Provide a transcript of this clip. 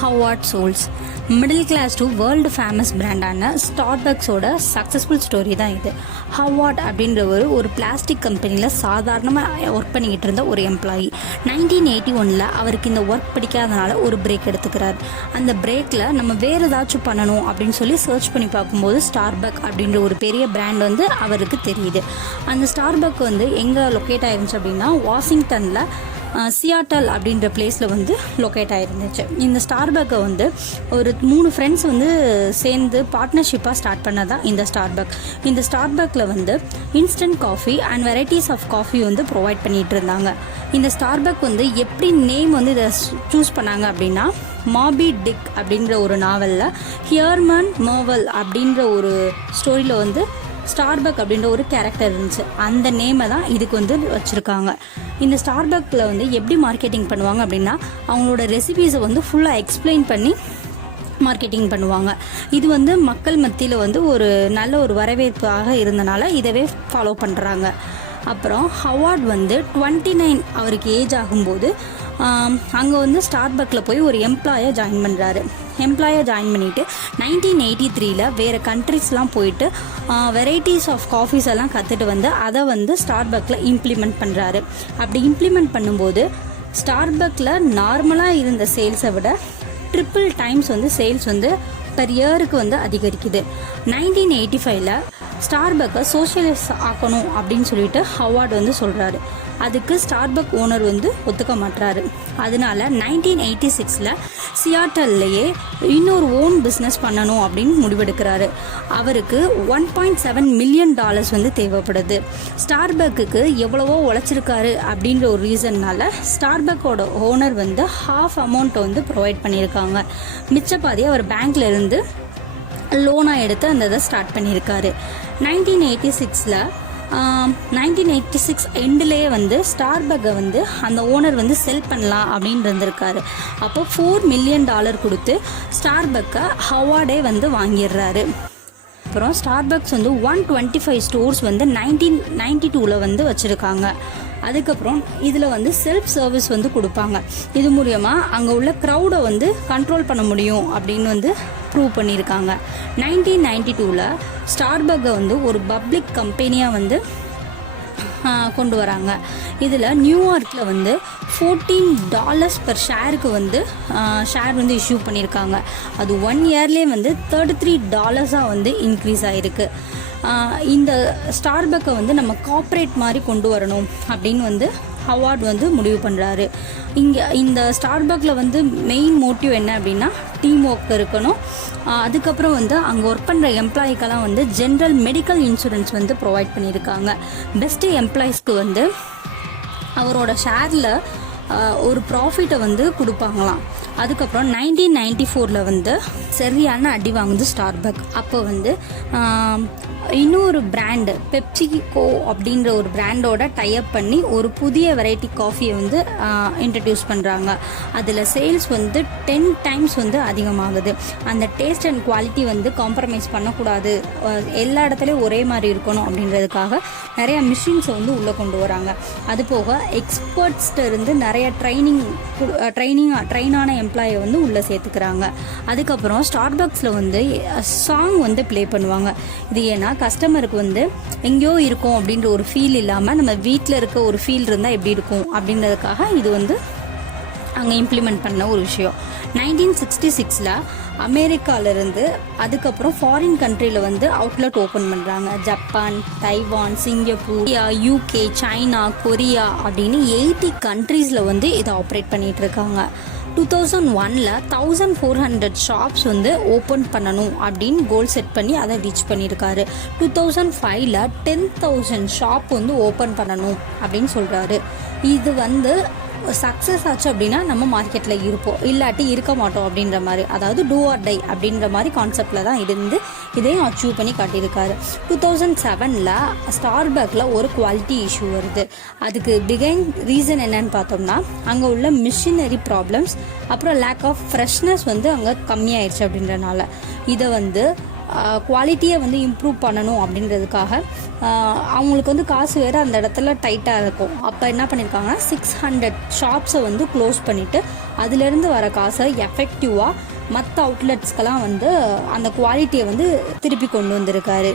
Howard Schultz. Middle class to world famous பிராண்டான ஸ்டார்பக்ஸோட successful story தான் இது. ஹவார்ட் அப்படின்றவர் ஒரு பிளாஸ்டிக் கம்பெனியில் சாதாரணமாக ஒர்க் பண்ணிக்கிட்டு இருந்த ஒரு எம்ப்ளாயி. 1981 அவருக்கு இந்த ஒர்க் பிடிக்காதனால ஒரு பிரேக் எடுத்துக்கிறார். அந்த பிரேக்கில் நம்ம வேறு ஏதாச்சும் பண்ணணும் அப்படின்னு சொல்லி சர்ச் பண்ணி பார்க்கும்போது ஸ்டார்பக் அப்படின்ற ஒரு பெரிய பிராண்ட் வந்து அவருக்கு தெரியுது. அந்த ஸ்டார்பக் வந்து எங்கே லொக்கேட் ஆயிருந்துச்சு அப்படின்னா வாஷிங்டனில் சியாட்டல் அப்படின்ற பிளேஸில் வந்து லொக்கேட் ஆகிருந்துச்சு. இந்த ஸ்டார்பக்கை வந்து ஒரு 3 ஃப்ரெண்ட்ஸ் வந்து சேர்ந்து பார்ட்னர்ஷிப்பாக ஸ்டார்ட் பண்ணதான் இந்த ஸ்டார்பக். இந்த ஸ்டார்பக்கில் வந்து instant coffee and varieties of coffee வந்து ப்ரொவைட் பண்ணிகிட்டு இருந்தாங்க. இந்த ஸ்டார்பக் வந்து எப்படி நேம் வந்து இதை சூஸ் பண்ணாங்க அப்படின்னா, மாபி டிக் அப்படின்ற ஒரு நாவலில் ஹியர்மன் மர்வல் அப்படின்ற ஒரு ஸ்டோரியில் வந்து ஸ்டார்பக் அப்படின்ற ஒரு கேரக்டர் இருந்துச்சு. அந்த நேமை தான் இதுக்கு வந்து வச்சுருக்காங்க. இந்த ஸ்டார்பக்கில் வந்து எப்படி மார்க்கெட்டிங் பண்ணுவாங்க அப்படின்னா, அவங்களோட ரெசிபீஸை வந்து ஃபுல்லாக எக்ஸ்பிளைன் பண்ணி மார்க்கெட்டிங் பண்ணுவாங்க. இது வந்து மக்கள் மத்தியில் வந்து ஒரு நல்ல ஒரு வரவேற்பாக இருந்தனால இதவே ஃபாலோ பண்ணுறாங்க. அப்புறம் ஹவார்ட் வந்து 29 அவருக்கு ஏஜ் ஆகும்போது அங்கே வந்து ஸ்டார்பக்கில் போய் ஒரு எம்ப்ளாயை ஜாயின் பண்ணுறாரு. ஜாயின் பண்ணிவிட்டு 1983 வேறு கண்ட்ரிஸ்லாம் போயிட்டு வெரைட்டிஸ் ஆஃப் காஃபீஸ் எல்லாம் கற்றுட்டு வந்து அதை வந்து ஸ்டார்பக்கில் இம்ப்ளிமெண்ட் பண்ணுறாரு. அப்படி இம்ப்ளிமெண்ட் பண்ணும்போது ஸ்டார்பக்கில் நார்மலாக இருந்த சேல்ஸை விட ட்ரிபிள் டைம்ஸ் வந்து சேல்ஸ் வந்து பெர் இயருக்கு வந்து அதிகரிக்குது. 1985 ஸ்டார்பக்கை சோஷியலிஸ்ட் ஆக்கணும் அப்படின்னு சொல்லிட்டு ஹவார்ட் வந்து சொல்கிறாரு. அதுக்கு ஸ்டார்பக் ஓனர் வந்து ஒத்துக்க மாட்டுறாரு. அதனால 1986 சியாட்டல்லையே இன்னொரு ஓன் பிஸ்னஸ் பண்ணணும் அப்படின்னு முடிவெடுக்கிறாரு. அவருக்கு $1.7 மில்லியன் வந்து தேவைப்படுது. ஸ்டார்பக்குக்கு எவ்வளவோ உழைச்சிருக்காரு அப்படின்ற ஒரு ரீசன்னால ஸ்டார்பக்கோட ஓனர் வந்து ஹாஃப் அமௌண்ட்டை வந்து ப்ரொவைட் பண்ணியிருக்காங்க. மிச்ச பாதி அவர் பேங்க்ல இருந்து லோனாக எடுத்து அந்த இதை ஸ்டார்ட் பண்ணியிருக்காரு. 1986 எண்ட்லேயே வந்து ஸ்டார்பக்கை வந்து அந்த ஓனர் வந்து செல் பண்ணலாம் அப்படின்னு இருந்திருக்காரு. அப்போ $4 மில்லியன் கொடுத்து ஸ்டார்பக்கை ஹவார்டே வந்து வாங்கிடுறாரு. அப்புறம் ஸ்டார்பக்ஸ் வந்து 125 ஸ்டோர்ஸ் வந்து 1992 வந்து வச்சுருக்காங்க. அதுக்கப்புறம் இதில் வந்து செல்ஃப் சர்வீஸ் வந்து கொடுப்பாங்க. இது மூலியமாக அங்கே உள்ள க்ரௌடை வந்து கண்ட்ரோல் பண்ண முடியும் அப்படின்னு வந்து ப்ரூவ் பண்ணியிருக்காங்க. 1992 ஸ்டார்பக்கை வந்து ஒரு பப்ளிக் கம்பெனியாக வந்து கொண்டு வராங்க. இதில் நியூயார்க்கில் வந்து $14 per ஷேருக்கு வந்து ஷேர் வந்து இஷ்யூ பண்ணியிருக்காங்க. அது 1 இயர்லேயே வந்து $33 வந்து இன்க்ரீஸ் ஆகிருக்கு. இந்த ஸ்டார்பக்கை வந்து நம்ம கார்ப்பரேட் மாதிரி கொண்டு வரணும் அப்படின்னு வந்து ஹவார்ட் வந்து முடிவு பண்ணுறாரு. இங்கே இந்த ஸ்டார்பக்கில் வந்து மெயின் மோட்டிவ் என்ன அப்படின்னா டீம் ஒர்க் இருக்கணும். அதுக்கப்புறம் வந்து அங்கே ஒர்க் பண்ணுற எம்ப்ளாயிக்கெல்லாம் வந்து ஜென்ரல் மெடிக்கல் இன்சூரன்ஸ் வந்து ப்ரொவைட் பண்ணியிருக்காங்க. பெஸ்ட்டு எம்ப்ளாயிஸ்க்கு வந்து அவரோட ஷேரில் ஒரு ப்ராஃபிட்டை வந்து கொடுப்பாங்களாம். அதுக்கப்புறம் 1994 வந்து சரியான அடி வாங்குது ஸ்டார்பக். அப்போ வந்து இன்னொரு பிராண்டு பெப்சிகோ அப்படின்ற ஒரு பிராண்டோட டைப் பண்ணி ஒரு புதிய வெரைட்டி காஃபியை வந்து இன்ட்ரடியூஸ் பண்ணுறாங்க. அதில் சேல்ஸ் வந்து 10 டைம்ஸ் வந்து அதிகமாகுது. அந்த டேஸ்ட் அண்ட் குவாலிட்டி வந்து காம்ப்ரமைஸ் பண்ணக்கூடாது, எல்லா இடத்துலையும் ஒரே மாதிரி இருக்கணும் அப்படின்றதுக்காக நிறையா மிஷின்ஸை வந்து உள்ளே கொண்டு வராங்க. அது போக எக்ஸ்பர்ட்ஸ்கிட்ட இருந்து நிறைய ட்ரெயினான எம்ப்ளாயை வந்து உள்ளே சேர்த்துக்கிறாங்க. அதுக்கப்புறம் ஸ்டார்பக்ஸில் வந்து சாங் வந்து ப்ளே பண்ணுவாங்க. இது ஏன்னா கஸ்டமருக்கு வந்து எங்கேயோ இருக்கும் அப்படின்ற ஒரு ஃபீல் இல்லாமல் நம்ம வீட்டில் இருக்க ஒரு ஃபீல் இருந்தால் எப்படி இருக்கும் அப்படின்றதுக்காக இது வந்து அங்கே இம்ப்ளிமெண்ட் பண்ண ஒரு விஷயம். 1966 அமெரிக்காவிலேருந்து அதுக்கப்புறம் ஃபாரின் கண்ட்ரியில் வந்து அவுட்லெட் ஓப்பன் பண்ணுறாங்க. Japan, Taiwan, Singapore, UK, China, Korea அப்படின்னு 80 கண்ட்ரீஸில் வந்து இதை ஆப்ரேட் பண்ணிகிட்டு இருக்காங்க. 2001 1400 ஷாப்ஸ் வந்து ஓப்பன் பண்ணணும் அப்படின்னு கோல் செட் பண்ணி அதை ரீச் பண்ணியிருக்காரு. 2005 10,000 ஷாப் வந்து ஓப்பன் பண்ணணும் அப்படின்னு சொல்கிறாரு. இது வந்து சக்ஸஸ் ஆச்சு அப்படின்னா நம்ம மார்க்கெட்டில் இருப்போம், இல்லாட்டி இருக்க மாட்டோம் அப்படின்ற மாதிரி, அதாவது டூ ஆர் டை அப்படின்ற மாதிரி கான்செப்டில் தான் இருந்து இதையும் அச்சீவ் பண்ணி காட்டியிருக்காரு. 2007 ஸ்டார்பக்கில் ஒரு குவாலிட்டி இஷ்யூ வருது. அதுக்கு பிகைன் ரீசன் என்னன்னு பார்த்தோம்னா அங்கே உள்ள மிஷினரி ப்ராப்ளம்ஸ், அப்புறம் லேக் ஆஃப் ஃப்ரெஷ்னஸ் வந்து அங்கே கம்மியாயிடுச்சு அப்படின்றனால இதை வந்து குவாலிட்டியை வந்து இம்ப்ரூவ் பண்ணணும் அப்படின்றதுக்காக அவங்களுக்கு வந்து காசு வேறு அந்த இடத்துல டைட்டாக இருக்கும். அப்போ என்ன பண்ணியிருக்காங்கன்னா 600 ஷாப்ஸை வந்து க்ளோஸ் பண்ணிவிட்டு அதிலேருந்து வர காசை எஃபெக்டிவாக மற்ற அவுட்லெட்ஸ்க்கெல்லாம் வந்து அந்த குவாலிட்டியை வந்து திருப்பி கொண்டு வந்திருக்காரு.